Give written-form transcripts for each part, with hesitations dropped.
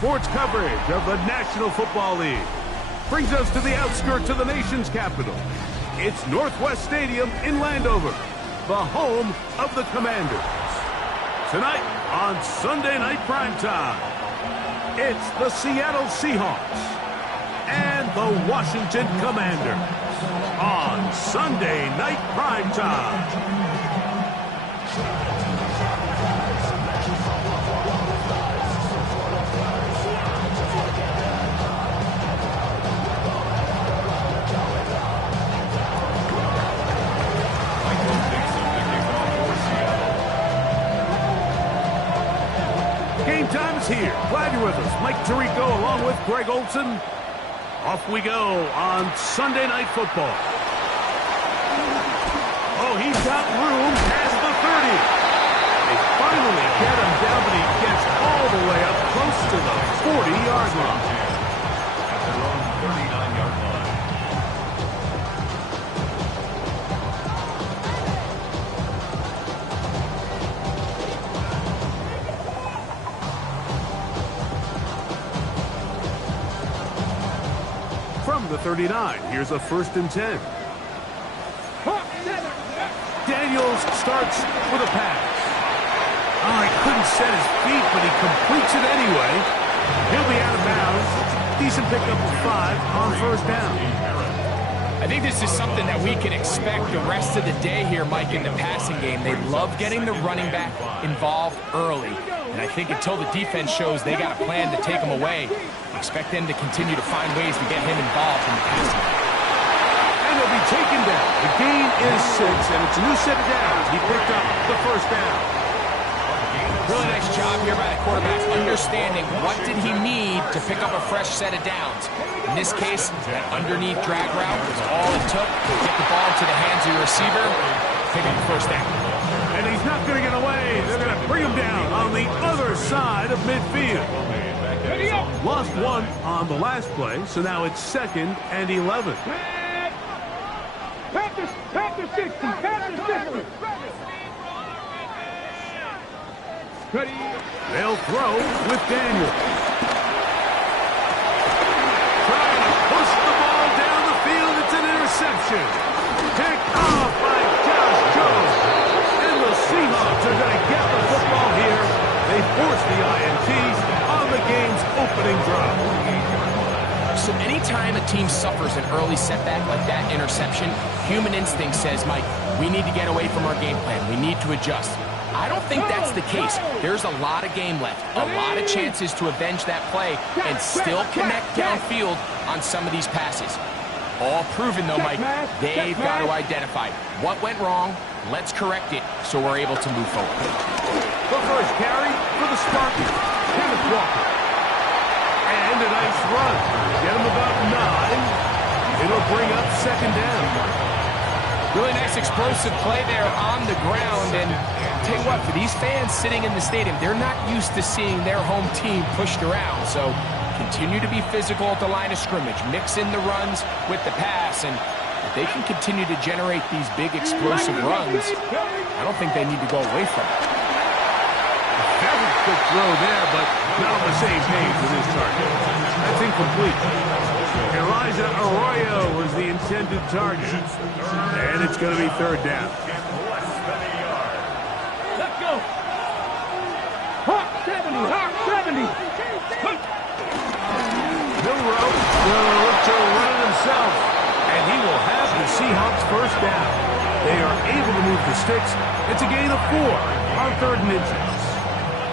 sports coverage of the National Football League brings us to the outskirts of the nation's capital. It's Northwest Stadium in Landover, the home of the Commanders. Tonight on Sunday Night Primetime, it's the Seattle Seahawks and the Washington Commanders on Sunday Night Primetime. Game time is here. Glad you're with us. Mike Tirico along with Greg Olson. Off we go on Sunday Night Football. Oh, he's got room past the 30. They finally get him down, but he gets all the way up close to the 40-yard line. At their own 39-yard line. From the 39, here's a 1st and 10. Daniels starts with a pass. Oh, he couldn't set his feet, but he completes it anyway. He'll be out of bounds. Decent pickup of 5 on 1st down. I think this is something that we can expect the rest of the day here, Mike, in the passing game. They love getting the running back involved early. And I think until the defense shows they got a plan to take him away, expect them to continue to find ways to get him involved in the passing game. And he'll be taken down. The gain is 6, and it's a new set of downs. He picked up the 1st down. Really nice job here by the quarterback, understanding what did he need to pick up a fresh set of downs. In this case, that underneath drag route was all it took to get the ball into the hands of your receiver, pick up the 1st down. And he's not going to get away. They're going to bring him down on the other side of midfield. Lost 1 on the last play, so now it's 2nd and 11. Panther 60, Panther 60. Ready. They'll throw with Daniels. Trying to push the ball down the field. It's an interception. Picked off by Josh Jones. And the Seahawks are going to get the football here. They force the INTs on the game's opening drive. So anytime a team suffers an early setback like that interception, human instinct says, Mike, we need to get away from our game plan. We need to adjust. I don't think that's the case. There's a lot of game left, a lot of chances to avenge that play and still connect downfield on some of these passes. All proven, though, Mike, they've got to identify what went wrong, let's correct it so we're able to move forward. The first carry for the Spartans, Kenneth Walker. And a nice run. Get him about 9. It'll bring up 2nd down. Really nice explosive play there on the ground. And tell you what, for these fans sitting in the stadium, they're not used to seeing their home team pushed around. So continue to be physical at the line of scrimmage. Mix in the runs with the pass. And if they can continue to generate these big explosive runs, I don't think they need to go away from it. Very quick throw there, but not on the same page with his target. That's incomplete. Elijah Arroyo was the intended target. And it's going to be 3rd down. Let's go. Hawk 70, Hawk 70. Milroe will look to run it himself. And he will have the Seahawks 1st down. They are able to move the sticks. It's a gain of 4 on 3rd and inches.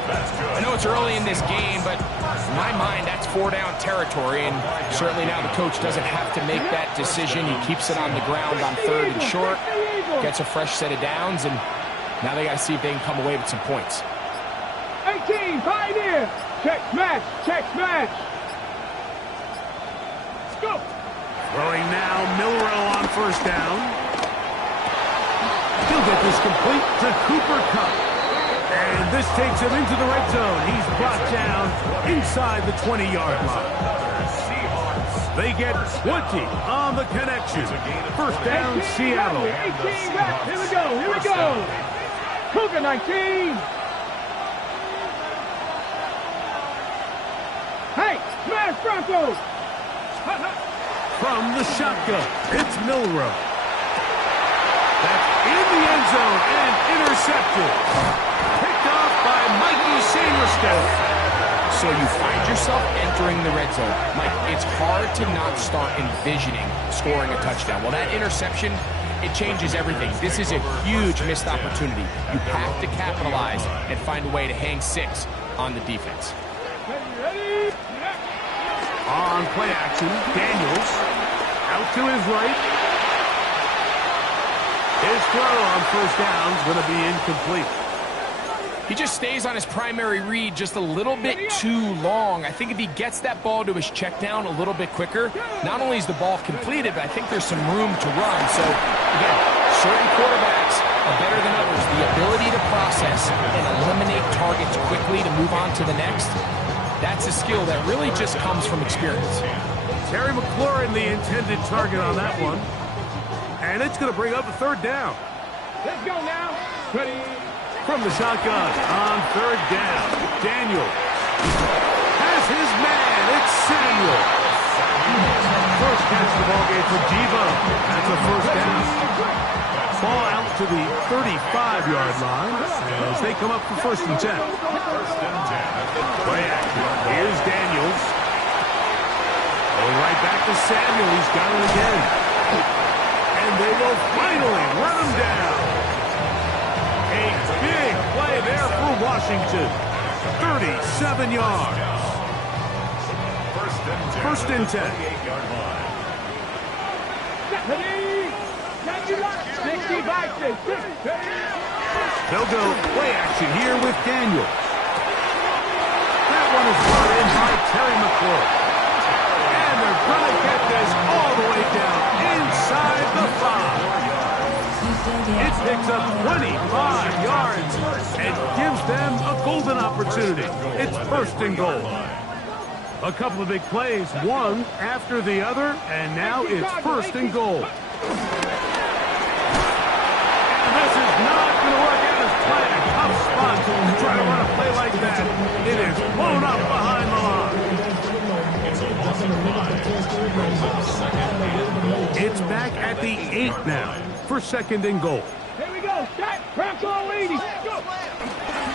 I know it's early in this game, but in my mind, that's 4-down territory, and certainly now the coach doesn't have to make that decision. He keeps it on the ground on 3rd and short, gets a fresh set of downs, and now they got to see if they can come away with some points. 18, pioneer. Check smash, check smash. Let's go. Throwing now, Milroe on 1st down. He'll get this complete to Cooper Kupp. And this takes him into the red zone. He's brought down inside the 20-yard line. They get 20 on the connection. 1st down, Seattle. 18 back. Here we go, here we go. Cougar 19. go. From the shotgun, it's Milrow. That's in the end zone and intercepted. Picked off by Mikey Sainristel. So you find yourself entering the red zone. Mike, it's hard to not start envisioning scoring a touchdown. Well, that interception, it changes everything. This is a huge missed opportunity. You have to capitalize and find a way to hang 6 on the defense. Ready? On play action, Daniels out to his right. His throw on first down is going to be incomplete. He just stays on his primary read just a little bit too long. I think if he gets that ball to his check down a little bit quicker, not only is the ball completed, but I think there's some room to run. So, again, certain quarterbacks are better than others. The ability to process and eliminate targets quickly to move on to the next, that's a skill that really just comes from experience. Terry McLaurin, the intended target on that one. And it's going to bring up a third down. Let's go now. Ready? From the shotgun on third down, Daniel has his man. It's Samuel. First catch the ball game for Devo. That's a first down. Ball out to the 35-yard line as they come up for 1st and 10. Play action. Here's Daniels. Going right back to Samuel. He's got it again. And they will finally run him down. A big play there for Washington. 37 yards. First and 10. 65. They'll go play action here with Daniel. That one is brought in by Terry McLaurin. And they're going to get this all the way down inside the 5. It picks up 25 yards and gives them a golden opportunity. It's 1st and goal. A couple of big plays, one after the other, and now it's 1st and goal. And this is not going to work out as planned. A tough spot to try to run a play like that. It is blown up behind the line. It's back at the 8 now for 2nd and goal. Here we go. Start. Craps all 80. Go.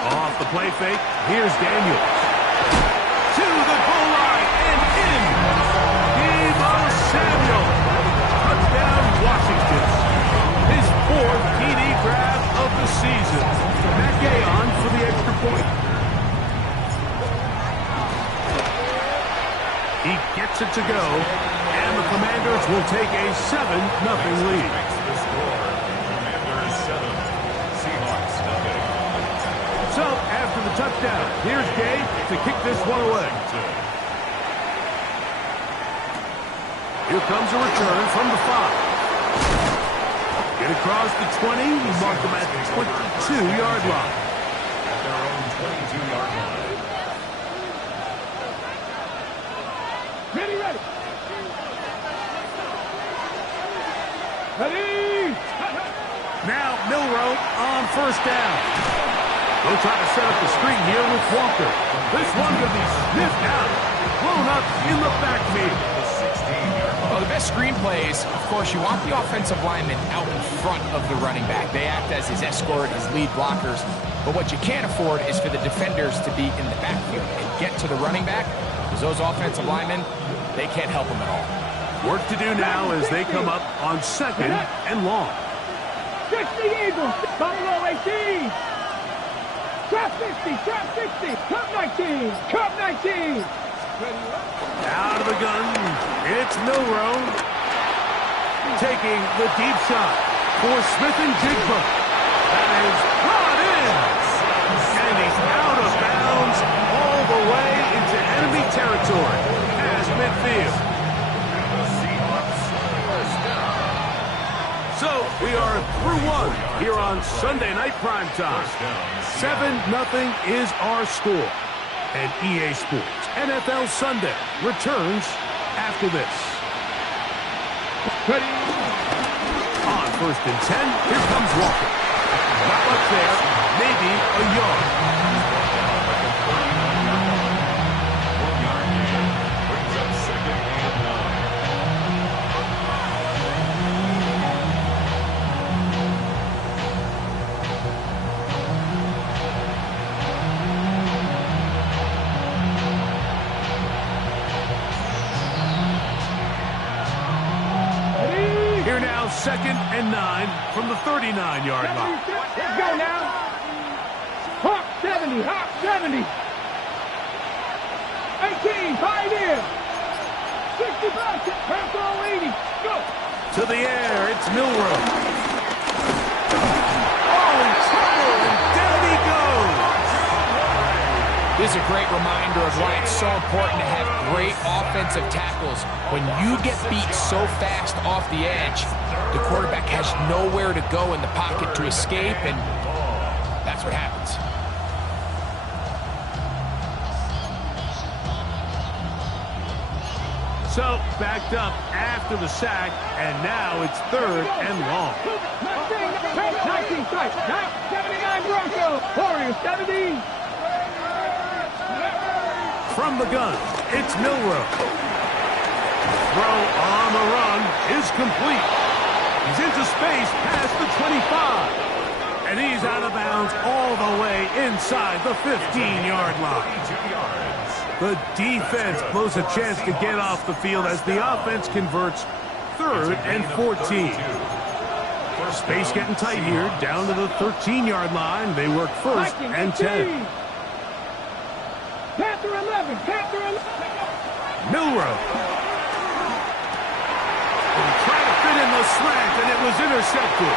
Off the play fake, here's Daniels. To the goal line and in. Devo Samuel. Touchdown, Washington. His 4th TD grab of the season. Matt Gay on for the extra point. He gets it to go, and the Commanders will take a 7-0 lead. So, after the touchdown, here's Gay to kick this one away. Here comes a return from the 5. Get across the 20. We mark them at the 22-yard line. At their own 22-yard line. Ready. Ready. Now Milrow on first down. They'll try to set up the screen here with Walker. This one going to be sniffed out. Blown up in the backfield. Well, the best screen plays, of course, you want the offensive lineman out in front of the running back. They act as his escort, his lead blockers. But what you can't afford is for the defenders to be in the backfield and get to the running back, because those offensive linemen, they can't help them at all. Work to do now as they come up on 2nd and long. 60 Eagles. Buffalo 18. Trap 60. Trap 60. Cup 19. Cup 19. Out of the gun, it's Milrow. Taking the deep shot for Smith and Jigba. That is brought in. And he's out of bounds all the way into enemy territory past midfield. So we are through one here on Sunday Night Primetime. 7-0 is our score. And EA Sports NFL Sunday returns after this. Ready. On 1st and 10, here comes Walker. Not much there, maybe a yard. 1 yard gain brings up Now 2nd and 9 from the 39-yard line. Let's go now. Hawk 70, Hawk 70. 18, Pioneer. 65, pass all 80. Go. To the air, it's Milrow. Oh, and trouble, and down he goes. This is a great reminder of why it's so important to have great offensive tackles. When you get beat so fast off the edge, the quarterback has nowhere to go in the pocket to escape, and that's what happens. So, backed up after the sack, and now it's 3rd and long. 19 strikes. 79 Broncos. Warriors 70. From the gun, it's Milrow. Throw on the run is complete. He's into space past the 25. And he's out of bounds all the way inside the 15-yard line. The defense blows a chance to get off the field as the offense converts 3rd and 14. Space getting tight here, down to the 13-yard line. They work 1st and 10. Panther 11, Panther 11. Milrow. And trying to fit in the slant, and it was intercepted.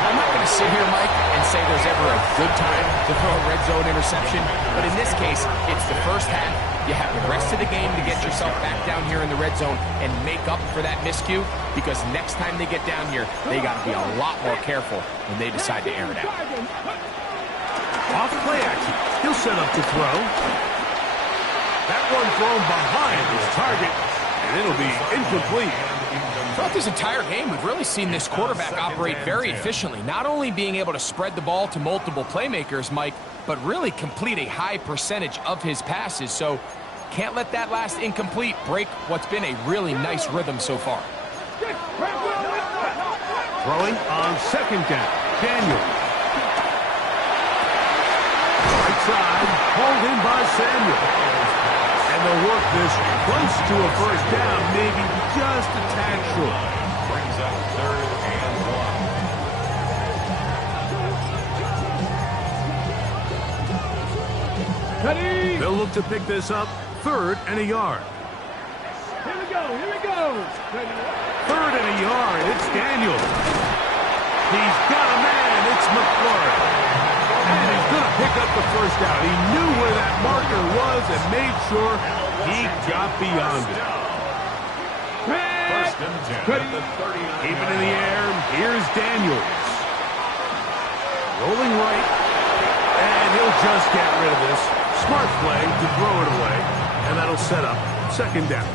I'm not going to sit here, Mike, and say there's ever a good time to throw a red zone interception, but in this case, it's the first half. You have the rest of the game to get yourself back down here in the red zone and make up for that miscue, because next time they get down here, they got to be a lot more careful when they decide to air it out. Off play action. He'll set up to throw. That one thrown behind his target, and it'll be incomplete. Throughout this entire game, we've really seen this quarterback operate very efficiently, not only being able to spread the ball to multiple playmakers, Mike, but really complete a high percentage of his passes. So can't let that last incomplete break what's been a really nice rhythm so far. Throwing on 2nd down. Daniel. Right side, pulled in by Samuel. And they'll work this close to a 1st down, maybe just a tad short. Brings up 3rd and 1. Ready? They'll look to pick this up 3rd and a yard. Here we go, here we go. 3rd and a yard, it's Daniel. He's got a man, it's McClure. And he's going to pick up the 1st down. He knew where that marker was and made sure he got beyond it. 1st and 10 at the 39. Keeping in the air, here's Daniels. Rolling right, and he'll just get rid of this. Smart play to throw it away, and that'll set up 2nd down.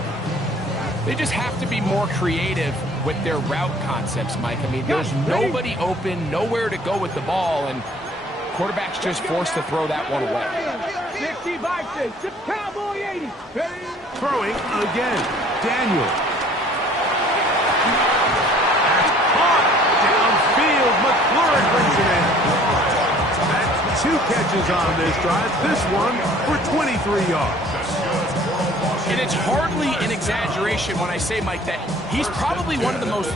They just have to be more creative with their route concepts, Mike. I mean, there's nobody open, nowhere to go with the ball, and quarterback's just forced to throw that one away. 60 by 6, Cowboy 80. Throwing again, Daniel. That's caught downfield. McClure brings it in. That's 2 catches on this drive. This one for 23 yards. And it's hardly an exaggeration when I say, Mike, that he's probably one of the most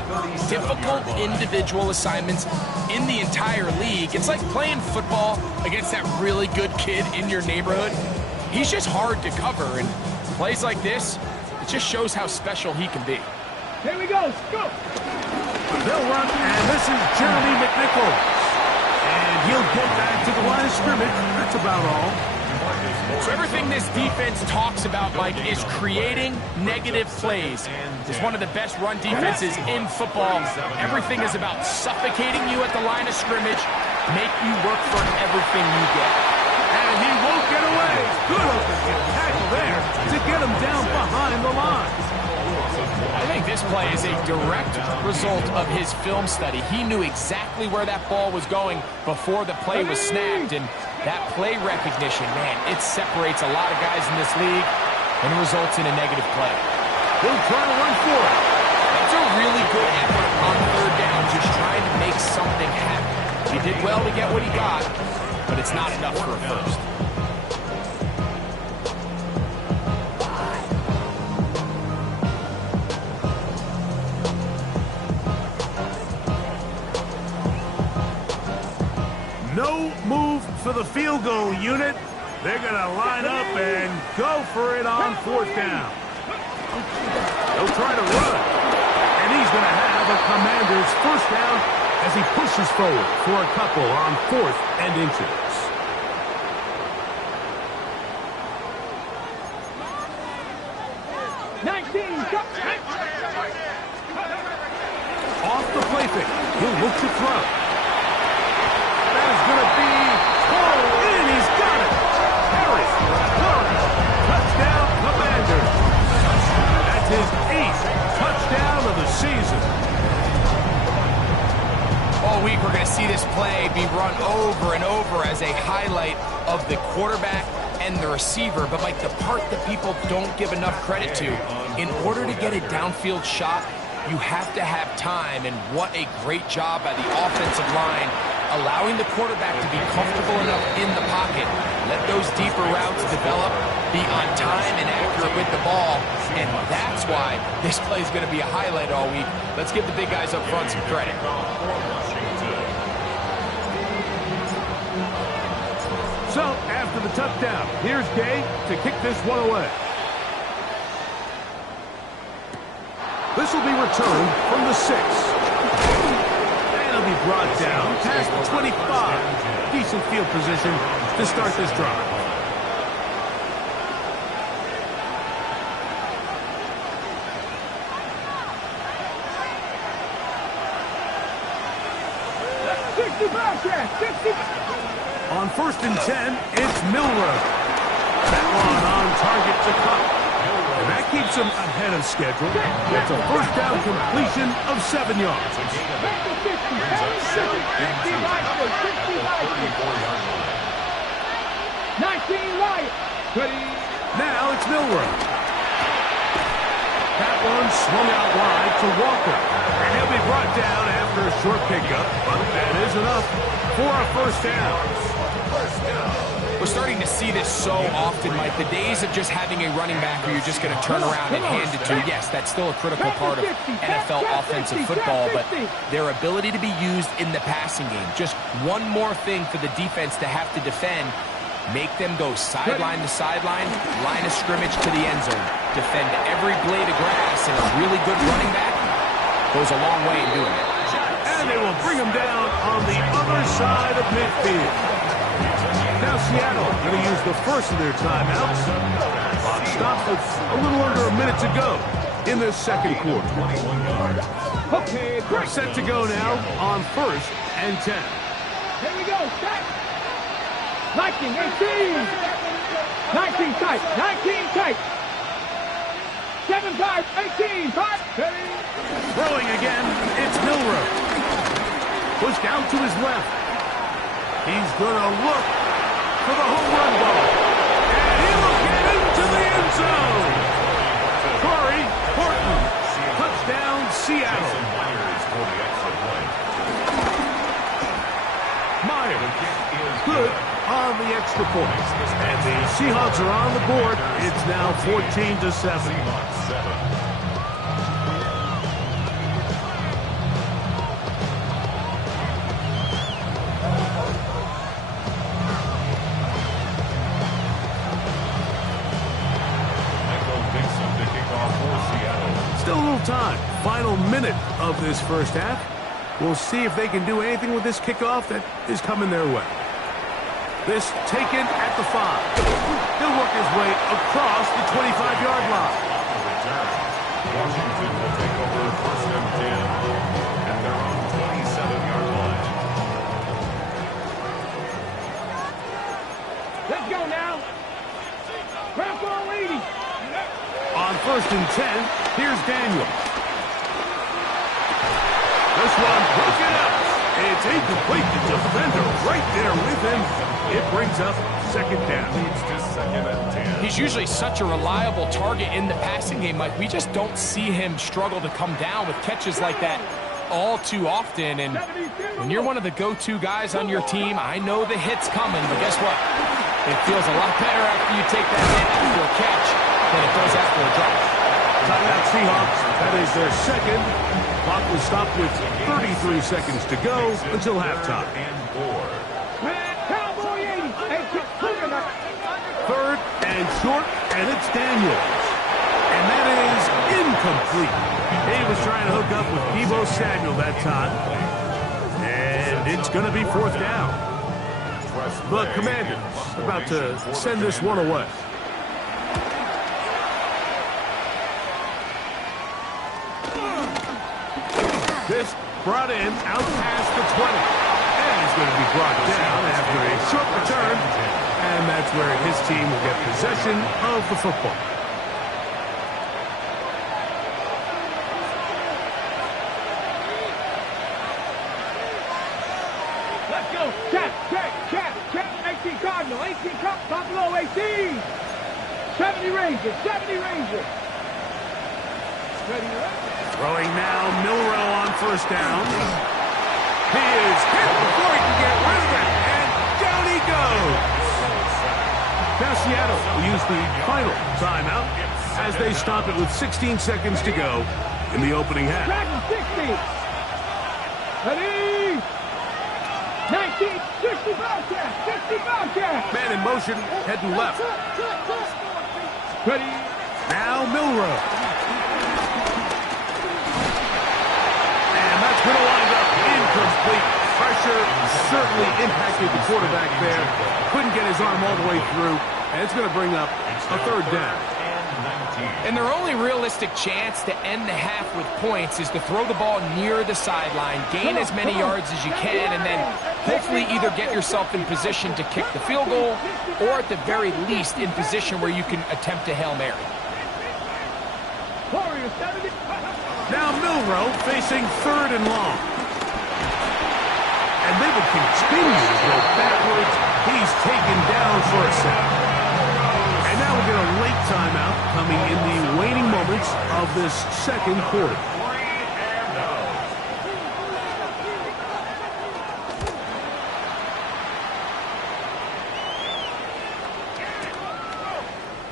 difficult individual assignments in the entire league. It's like playing football against that really good kid in your neighborhood. He's just hard to cover, and plays like this, it just shows how special he can be. Here we go, go! They'll run, and this is Jeremy McNichols. And he'll get back to the line of scrimmage. That's about all. So everything this defense talks about, Mike, is creating negative plays. It's one of the best run defenses in football. Everything is about suffocating you at the line of scrimmage, make you work for everything you get. And he won't get away. Good open tackle there to get him down behind the line. I think this play is a direct result of his film study. He knew exactly where that ball was going before the play was snapped, and that play recognition, man, it separates a lot of guys in this league and results in a negative play. He'll try to run for it. That's a really good effort on 3rd down, just trying to make something happen. He did well to get what he got, but it's not enough for a 1st. for the field goal unit. They're going to line up and go for it on 4th down. He'll try to run. And he's going to have a Commander's 1st down as he pushes forward for a couple on 4th and inches. Off the play fake. He'll look to throw. That is going to be and he's got it. Harris, touchdown, Commanders. That's his 8th touchdown of the season. All week we're going to see this play be run over and over as a highlight of the quarterback and the receiver. But, Mike, the part that people don't give enough credit to, in order to get a downfield shot, you have to have time, and what a great job by the offensive line, allowing the quarterback to be comfortable enough in the pocket, let those deeper routes develop, be on time and accurate with the ball, and that's why this play is going to be a highlight all week. Let's give the big guys up front some credit. So, after the touchdown, here's Gay to kick this one away. This will be returned from the 6. And it'll be brought down past the 25. Decent field position to start this drive. On 1st and 10, it's Milrow. That one on target to Cup. And that keeps him ahead of schedule. It's a 1st down completion of 7 yards. Now it's Milrow. That one swung out wide to Walker. And he'll be brought down after a short pickup. But that is enough for a 1st down. We're starting to see this so often, Mike. The days of just having a running back who you're just going to turn around and hand it to, yes, that's still a critical part of NFL offensive football, but their ability to be used in the passing game. Just one more thing for the defense to have to defend. Make them go sideline to sideline, line of scrimmage to the end zone. Defend every blade of grass, and a really good running back goes a long way in doing it. And they will bring him down on the other side of midfield. Now Seattle going to use the first of their timeouts. Clock stops with a little under a minute to go in this 2nd quarter. Okay, We're set to go now on 1st and 10. Here we go, set. 19, 18. 19 tight, 19 tight. 7-5, 18, 5. Throwing again, it's Milrow. Pushed down to his left. He's going to look for the home run ball. And he will get into the end zone. Corey Horton. Touchdown, Seattle. Myers. Good on the extra point. And the Seahawks are on the board. It's now 14-7. Still a little time. Final minute of this 1st half. We'll see if they can do anything with this kickoff that is coming their way. This taken at the 5. He'll work his way across the 25-yard line. Washington will take over 1st and 10 at their own 27-yard line. Let's go now. Grab ball 80. On 1st and 10, here's Daniel. This one broken up. It's incomplete. The defender right there with him. It brings up 2nd down. Leads to 2nd and 10. He's usually such a reliable target in the passing game, Mike. We just don't see him struggle to come down with catches like that all too often. And when you're one of the go-to guys on your team, I know the hit's coming, but guess what? It feels a lot better after you take that hit after a catch than it does after a drop. Timeout Seahawks. That is their 2nd. Clock will stop with 33 seconds to go until halftime. Cowboy 80. short, and it's Daniels. And that is incomplete. He was trying to hook up with Deebo Samuel that time. And it's going to be 4th down. The Commanders about to send this one away. This brought in out past the 20. And he's going to be brought down after a short return. And that's where his team will get possession of the football. Let's go. Cat. 18 Cardinal. 18 Cup. Top low. 18. 70 Rangers. Ready. Throwing now, Milrow on 1st down. He is hit before he can get rid of it, and down he goes. Now Seattle will use the final timeout as they stop it with 16 seconds to go in the opening half. 60. Ready. 19. 60 Bobcat. Man in motion, heading left. Ready. Now Milrow. Going to wind up incomplete. Pressure certainly impacted the quarterback there. Couldn't get his arm all the way through. And it's going to bring up a 3rd down. And their only realistic chance to end the half with points is to throw the ball near the sideline, gain as many yards as you can, and then hopefully either get yourself in position to kick the field goal or at the very least in position where you can attempt a Hail Mary. Now Milrow facing 3rd and long. And they will continue to go backwards. He's taken down for a sack. And now we'll get a late timeout coming in the waning moments of this 2nd quarter.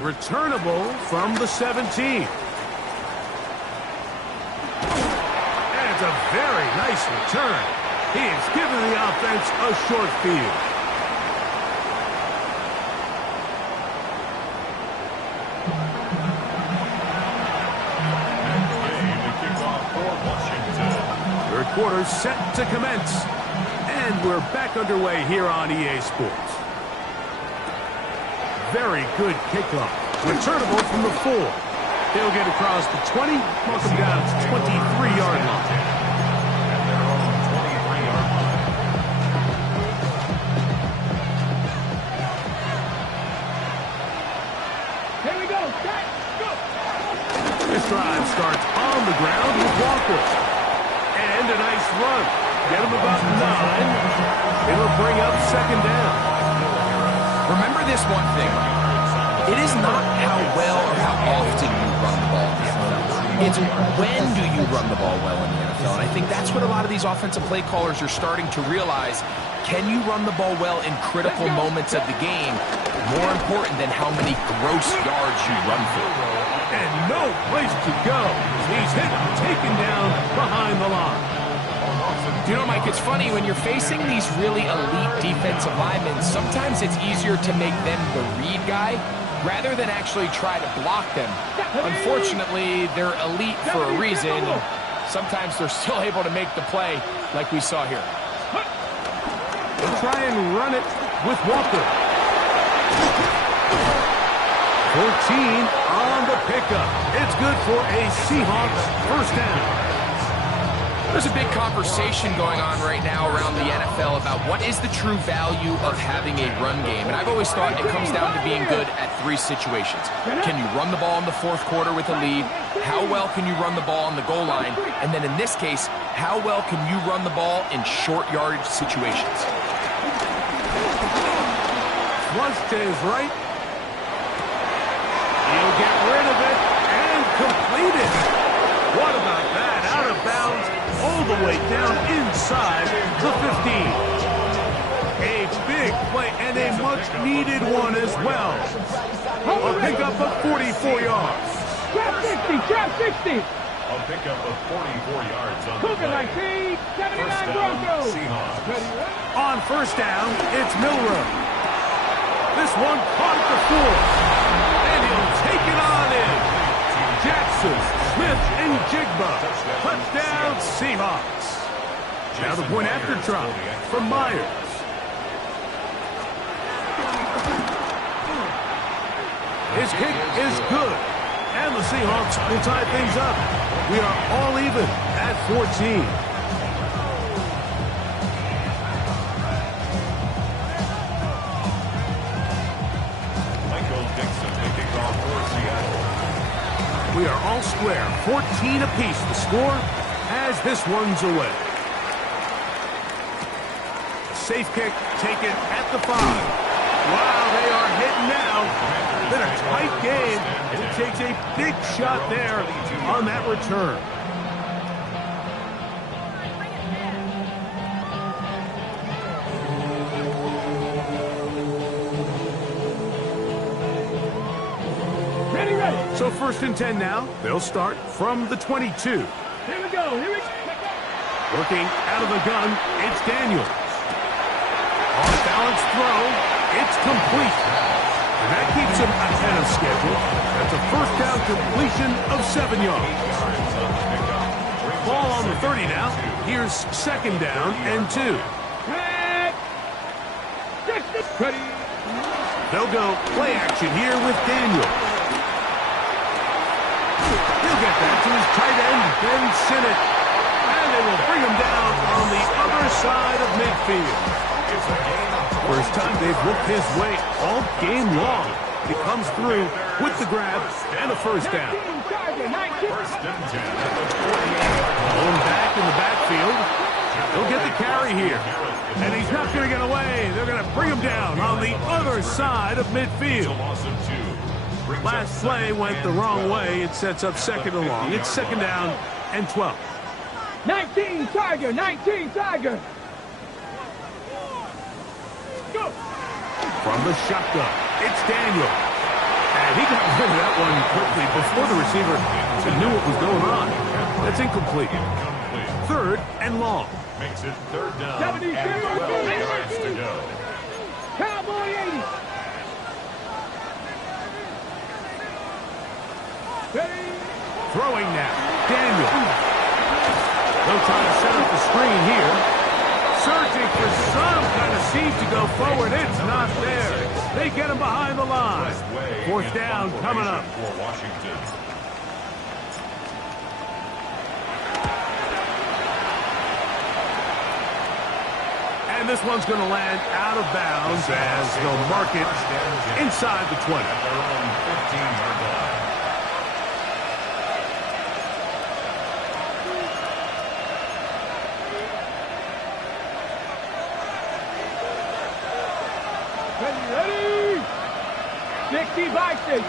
Returnable from the 17. A very nice return. He has given the offense a short field. Third quarter set to commence. And we're back underway here on EA Sports. Very good kickoff. Returnable from the 4. He'll get across the 20, mark him down to 23-yard line. Here we go. Go. This drive starts on the ground with Walker. And a nice run. Get him about 9. It'll bring up 2nd down. Remember this one thing. It is not how well or how often you run the ball in the NFL. It's when do you run the ball well in the NFL. And I think that's what a lot of these offensive play callers are starting to realize. Can you run the ball well in critical moments of the game? More important than how many gross yards you run for. And no place to go. He's hit, taken down behind the line. You know, Mike, it's funny, when you're facing these really elite defensive linemen, sometimes it's easier to make them the read guy rather than actually try to block them. Unfortunately, they're elite for a reason, and sometimes they're still able to make the play like we saw here. They'll try and run it with Walker. 14 on the pickup. It's good for a Seahawks 1st down. There's a big conversation going on right now around the NFL about what is the true value of having a run game. And I've always thought it comes down to being good at 3 situations. Can you run the ball in the 4th quarter with a lead? How well can you run the ball on the goal line? And then in this case, how well can you run the ball in short yardage situations? Once to his right. He'll get rid of it and complete it. What about that? Out of bounds, all the way down inside the 15. A big play and a much-needed one as well. A pickup of 44 yards. Drop 60. A pickup of 44 yards on the Cougar play. 19, 79 Broncos. Seahawks. On 1st down, it's Milrow. This one caught at the 4. passes. Smith and Jigba. Touchdown, Seahawks. Now the point after try from Myers. His kick is good. And the Seahawks will tie things up. We are all even at 14. We are all square. 14 apiece. The score as this one's away. Safe kick taken at the 5. Wow, they are hitting now. Been a tight game. And it takes a big shot there on that return. So 1st and 10 now. They'll start from the 22. Here we go. Working out of the gun, it's Daniels. Off-balance throw. It's complete. And that keeps him ahead of schedule. That's a 1st down completion of 7 yards. Ball on the 30 now. Here's 2nd down and 2. They'll go play action here with Daniels. He'll get that to his tight end, Ben Sinnott. And they will bring him down on the other side of midfield. First time they've looked his way all game long. He comes through with the grab and a 1st down. Going back in the backfield. He'll get the carry here. And he's not going to get away. They're going to bring him down on the other side of midfield. Last play went the wrong way. It sets up 2nd and long. It's 2nd down and 12. 19 Tiger. Go. From the shotgun, it's Daniel. And he got rid of that one quickly before the receiver knew what was going on. That's incomplete. 3rd and long. Makes it 3rd down 72 and 12 yards to go. Cowboy 80. Throwing now. Daniel. They'll try to set up the screen here. Searching for some kind of seam to go forward. It's not there. They get him behind the line. 4th down coming up. For Washington. And this one's going to land out of bounds as they'll mark it inside the 20. At their own 15-yard line. Ready? 60 by 6.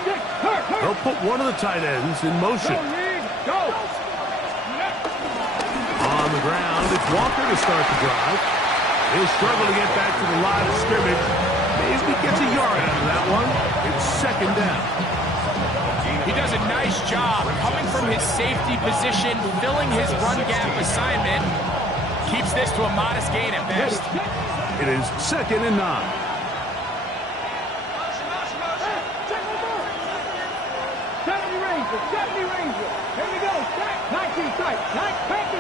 They'll put one of the tight ends in motion. Go. On the ground, it's Walker to start the drive. He'll struggle to get back to the line of scrimmage. Maybe gets a yard out of that one. It's 2nd down. He does a nice job coming from his safety position, filling his run gap assignment. Keeps this to a modest gain at best. It is 2nd and 9. 70 Ranger. Here we go. 19 tight. Panther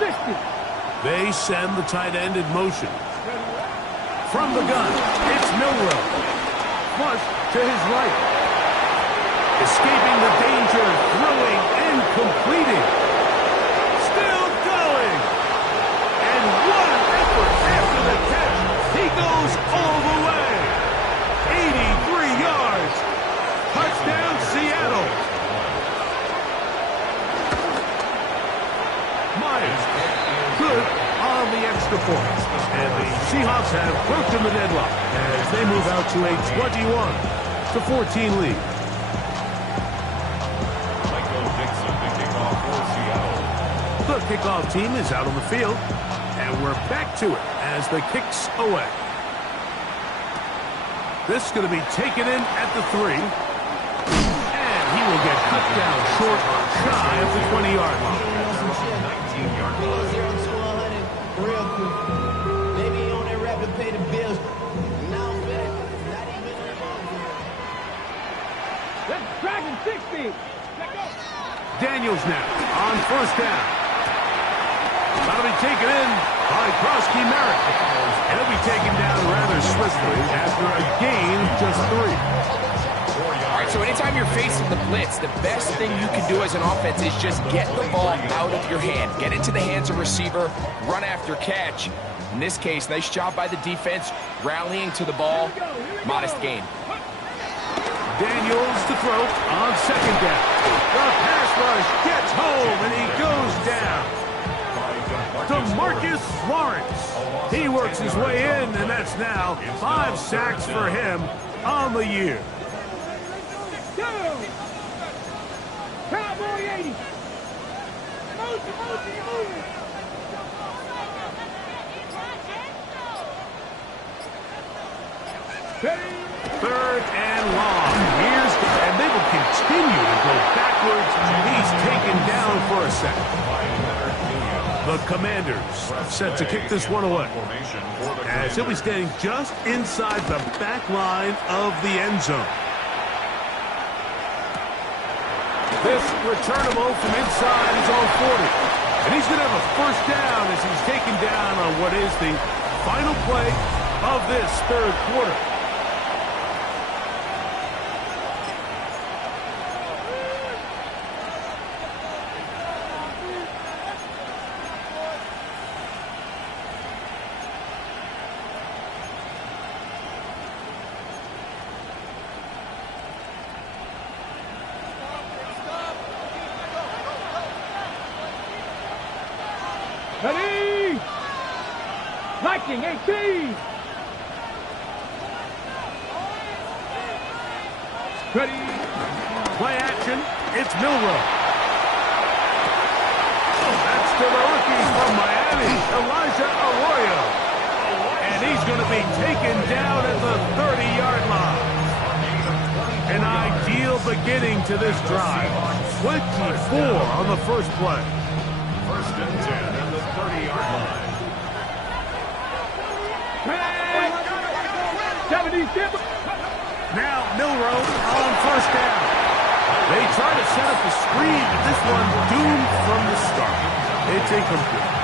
60. They send the tight end in motion. From the gun, it's Milrow. Flush to his right. Escaping the danger, throwing and completing. Still going. And what an effort after the catch. He goes all the way. 83 yards. Touchdown, Seattle. Myers, good on the extra point. And the Seahawks have broken the deadlock as they move out to a 21-14 lead. The kickoff team is out on the field, and we're back to it as the kick's away. This is going to be taken in at the 3. And he will get cut down short, shy of the 20-yard line. 19-yard line. 0 to 100 real quick. Maybe on that rap to pay the bills. Now I'm finished. Not even a month. Let's drag him 60. Let go. Daniels now on first down. That'll be taken in by Krosky Merrick. And he'll be taken down rather swiftly after a gain of just 3. All right, so anytime you're facing the blitz, the best thing you can do as an offense is just get the ball out of your hand. Get into the hands of receiver, run after catch. In this case, nice job by the defense, rallying to the ball. Modest gain. Daniels to throw on second down. The pass rush gets home, and he goes down. DeMarcus Lawrence. He works his way in, and that's now 5 sacks for him on the year. Cowboy 80. Move. Third and long. And they will continue to go backwards. He's taken down for a sack. The Commanders set to kick this one away, as he'll be standing just inside the back line of the end zone. This returnable from inside his own 40. And he's going to have a first down as he's taken down on what is the final play of this third quarter. Ready! Viking 18! Ready! Play action, it's Milroe. That's to the rookie from Miami, Elijah Arroyo. And he's going to be taken down at the 30-yard line. An ideal beginning to this drive. 24 on the first play. First and 10 at the 30-yard line. 77. Now Milroe on first down. They try to set up the screen, but this one doomed from the start. It's incomplete.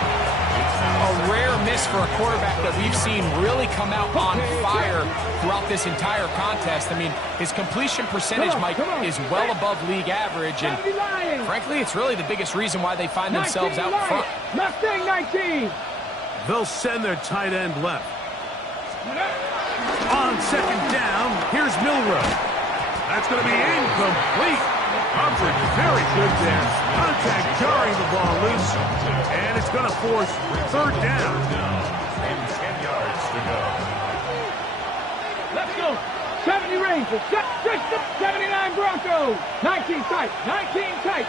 A rare miss for a quarterback that we've seen really come out on fire throughout this entire contest. I mean, his completion percentage, Mike, is well above league average, and frankly, it's really the biggest reason why they find themselves out front. Mustang 19. They'll send their tight end left. On second down, here's Milroe. That's going to be incomplete. Coverage very good there. Contact jarring the ball loose. And it's going to force third down. And 10 yards to go. Let's go. 70 Rangers. 79 Broncos. 19 tight. 19 tight.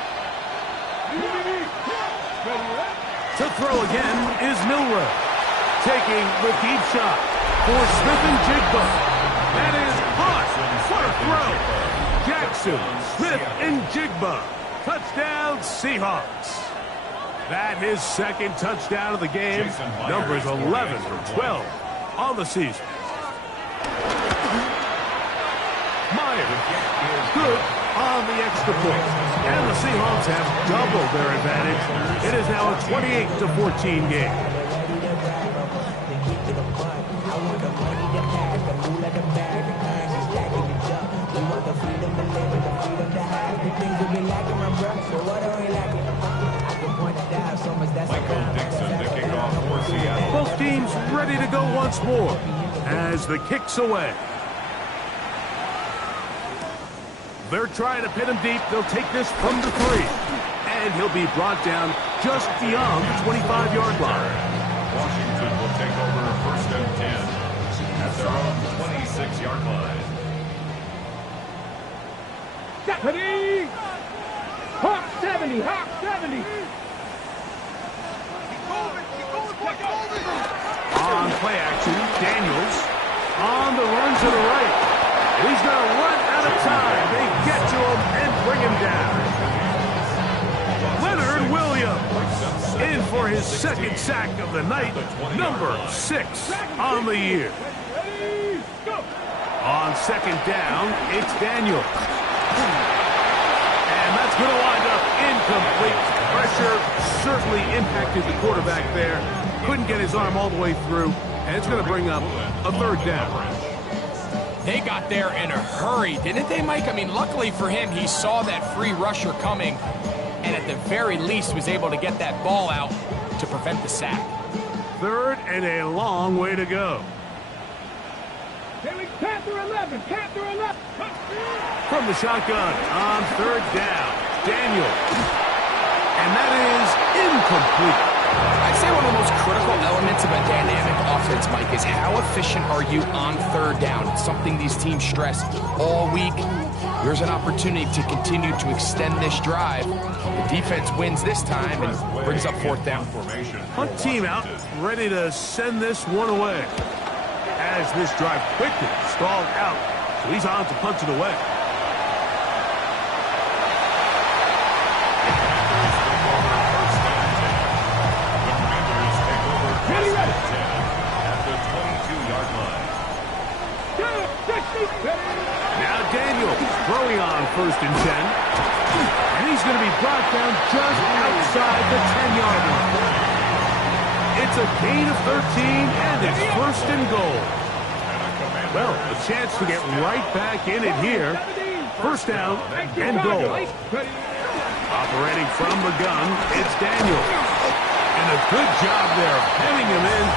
To throw again is Milroe. Taking the deep shot for Smith-Njigba. That is hot. What a throw. Jackson, Smith-Njigba. Touchdown, Seahawks. That his second touchdown of the game. Numbers 11 for 12 on the season. Meyer is good on the extra point. And the Seahawks have doubled their advantage. It is now a 28-14 game. Both teams ready to go once more as the kick's away. They're trying to pin him deep. They'll take this from the 3. And he'll be brought down just beyond the 25-yard line. Washington will take over first and 10 at their own 26-yard line. Deputy! Hawk 70! Hawk 70! On play action, Daniels on the run to the right. He's going to run out of time. They get to him and bring him down. Leonard Williams in for his second sack of the night, number 6 on the year. On second down, it's Daniels. And that's going to wind up Incomplete. Pressure certainly impacted the quarterback there. Couldn't get his arm all the way through, and it's going to bring up a third down. They got there in a hurry, didn't they, Mike? I mean, luckily for him, he saw that free rusher coming, and at the very least was able to get that ball out to prevent the sack. Third and a long way to go. Panther 11, Panther 11. From the shotgun on third down, Daniel. And that is incomplete. I'd say one of the most critical elements of a dynamic offense, Mike, is how efficient are you on third down? It's something these teams stress all week. Here's an opportunity to continue to extend this drive. The defense wins this time and brings up fourth down. Hunt team out, ready to send this one away. As this drive quickly stalled out, so he's on to punch it away. Now Daniel throwing on first and 10. And he's going to be brought down just outside the 10-yard line. It's a gain of 13, and it's first and goal. Well, a chance to get right back in it here. First down and goal. Operating from the gun, it's Daniel. And a good job there, hemming him in.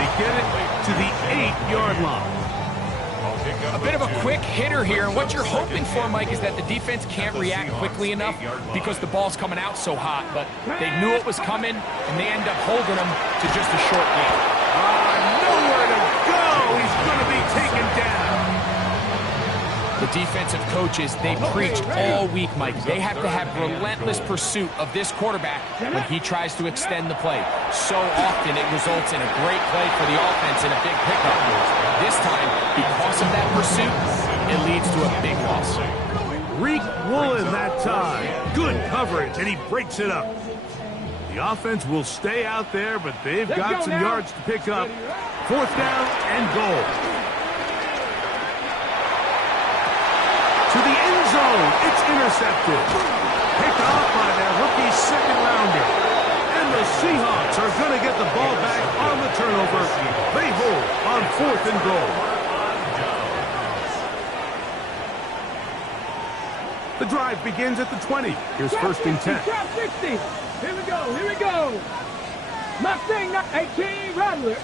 They get it to the 8-yard line. A bit of a quick hitter here, and what you're hoping for, Mike, is that the defense can't react quickly enough because the ball's coming out so hot, but they knew it was coming, and they end up holding them to just a short game. Nowhere to go! He's going to be taken down! The defensive coaches, they preached all week, Mike. They have to have relentless pursuit of this quarterback when he tries to extend the play. So often it results in a great play for the offense and a big pickup. This time, because of that pursuit, it leads to a big loss. Reek Woolen that time. Good coverage, and he breaks it up. The offense will stay out there, but they've got some yards to pick up. Fourth down and goal. To the end zone, it's intercepted. Picked off by their rookie second rounder. And the Seahawks are going to get the ball back on the turnover. They hold on fourth and goal. The drive begins at the 20. Here's first and 10. Drop 60. Here we go, here we go. Mustang 18, Rattler.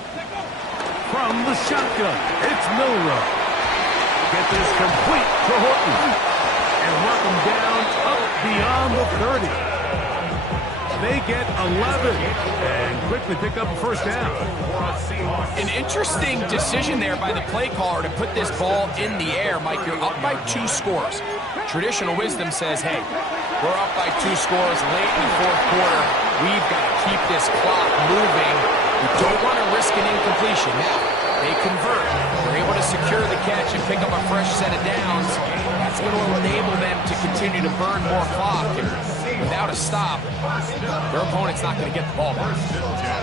From the shotgun, it's Milrow. Get this complete to Horton. And work him down up beyond the 30. They get 11 and quickly pick up a first down. An interesting decision there by the play caller to put this ball in the air. Mike, you're up by 2 scores. Traditional wisdom says, hey, we're up by 2 scores late in the fourth quarter. We've got to keep this clock moving. We don't want to risk an incompletion. Now, they convert. They're able to secure the catch and pick up a fresh set of downs. That's going to enable them to continue to burn more clock. And without a stop, their opponent's not going to get the ball back.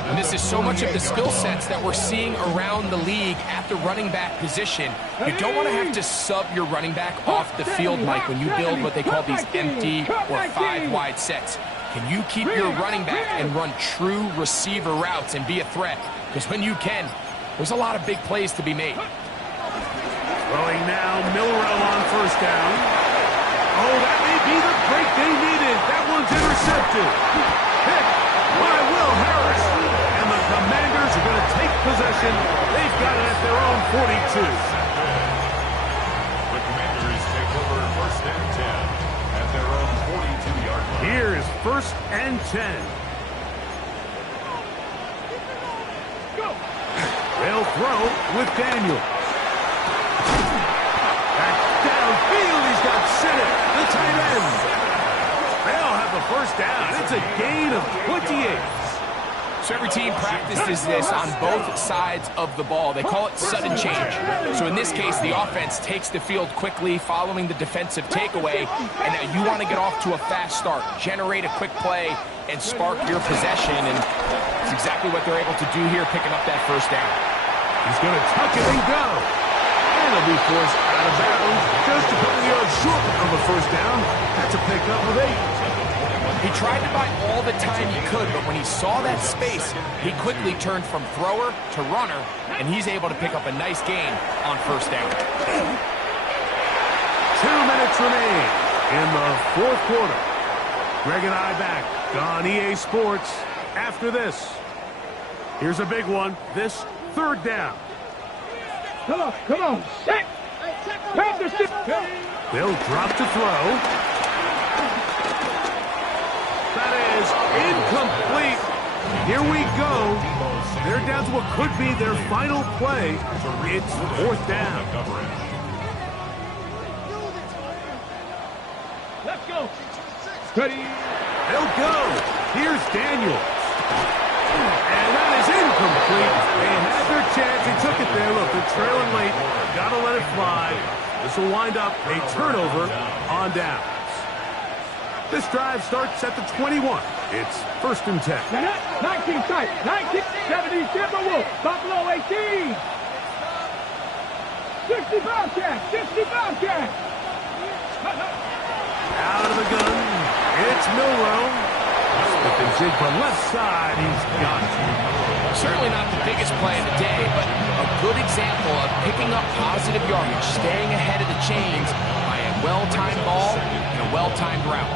And this is so much of the skill sets that we're seeing around the league at the running back position. You don't want to have to sub your running back off the field, Mike, when you build what they call these empty or 5-wide sets. Can you keep your running back and run true receiver routes and be a threat? Because when you can, there's a lot of big plays to be made. Throwing now, Milrow on first down. Oh, that may be the break they needed. That one's intercepted. Picked by Will Harris. And the Commanders are going to take possession. They've got it at their own 42. The Commanders take over first and 10 at their own 42-yard line. Here is first and 10. They'll throw with Daniel. Back downfield, he's got Sinnott, the tight end. They'll have the first down. It's a gain of 28. So every team practices this on both sides of the ball. They call it sudden change. So in this case, the offense takes the field quickly following the defensive takeaway, and now you want to get off to a fast start, generate a quick play, and spark your possession, and it's exactly what they're able to do here, picking up that first down. He's going to tuck it and go. And he'll be forced out of bounds just a couple yards short of a first down. That's a pickup of 8. He tried to buy all the time he could, but when he saw that space, he quickly turned from thrower to runner, and he's able to pick up a nice gain on first down. 2 minutes remain in the fourth quarter. Greg and I back on EA Sports after this. Here's a big one. This third down. Come on, set. They'll drop to throw. That is incomplete. Here we go. They're down to what could be their final play. It's fourth down. Let's go. Ready. They'll go. Here's Daniels. And that is incomplete. They had their chance. They took it there. Look, they're trailing late. Got to let it fly. This will wind up a turnover on downs. This drive starts at the 21. It's first and 10. 19 tight. 19, 70, Timberwolves. Buffalo 18. 60 Bobcats. 60 Bobcats. Out of the gun. It's Milroe. With the jig from left side, he's got it. Certainly not the biggest play of the day, but a good example of picking up positive yardage, staying ahead of the chains by a well-timed ball and a well-timed route.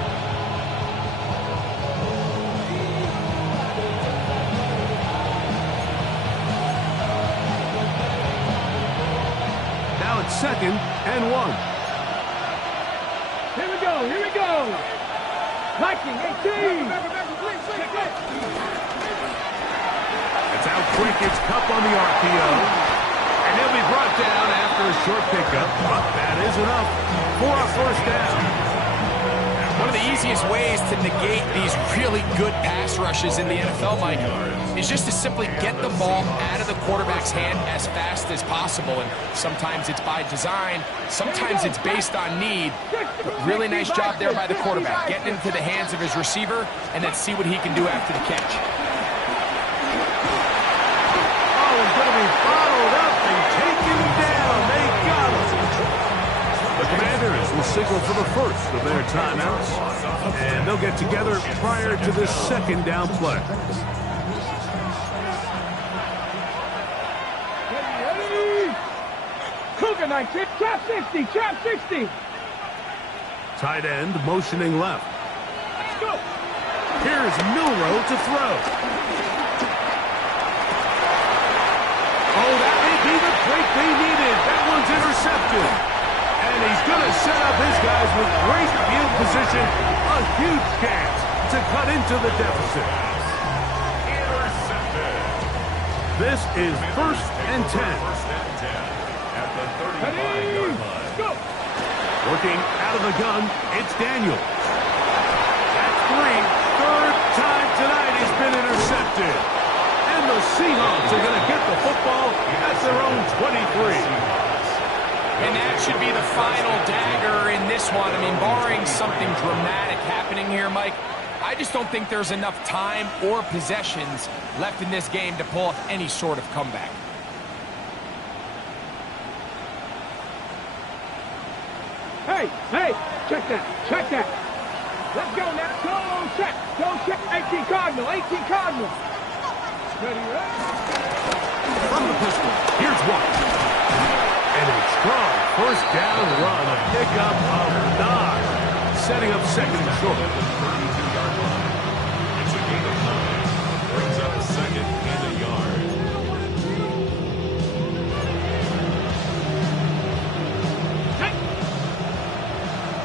Now it's second and 1. Here we go. Viking 18. It's out quick. It's Cup on the RPO. And he'll be brought down after a short pickup. But that is enough for a first down. One of the easiest ways to negate these really good pass rushes in the NFL, Mike, is just to simply get the ball out of the quarterback's hand as fast as possible. And sometimes it's by design, sometimes it's based on need. But really nice job there by the quarterback, getting into the hands of his receiver, and then see what he can do after the catch. Oh, he's going to be followed up and taken down. They got him. The Commanders will signal for the first of their timeouts, and they'll get together prior to this second down play. Cougar 19, trap 60. Tight end motioning left. Let's go. Here's Milroe to throw. Oh, that may be the break they needed. That one's intercepted. And he's going to set up his guys with great field position. A huge chance to cut into the deficit. This is first and 10. At the 35-yard line. Go. Working out of the gun, it's Daniels. That's 3. Third time tonight he's been intercepted. And the Seahawks are going to get the football at their own 23. And that should be the final dagger in this one. I mean, barring something dramatic happening here, Mike, I just don't think there's enough time or possessions left in this game to pull off any sort of comeback. Hey, check that. Let's go now. Go check. 18 Cardinal. Ready. From the pistol, here's one. And a strong first down run, a pickup of 9, setting up second and short. Yard line. It's a gain of 9. Brings up second and a yard.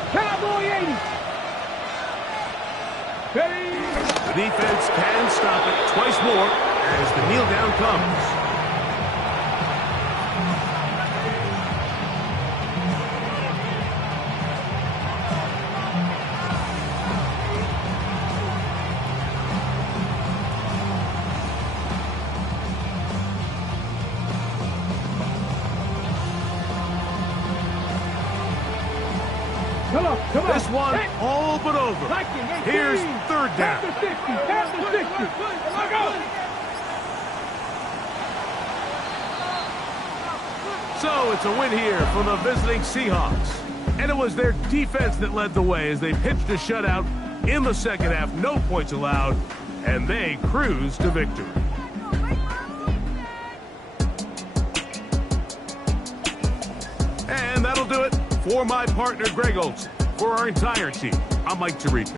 Cowboy 80. Ready. The defense can stop it twice more as the kneel down comes. Come on. This one all but over. Here's third down. After 60. Let's go. So it's a win here for the visiting Seahawks. And it was their defense that led the way as they pitched a shutout In the second half, no points allowed, and they cruise to victory. And that'll do it for my partner, Greg Olson. For our entire team, I'm Mike Tirico.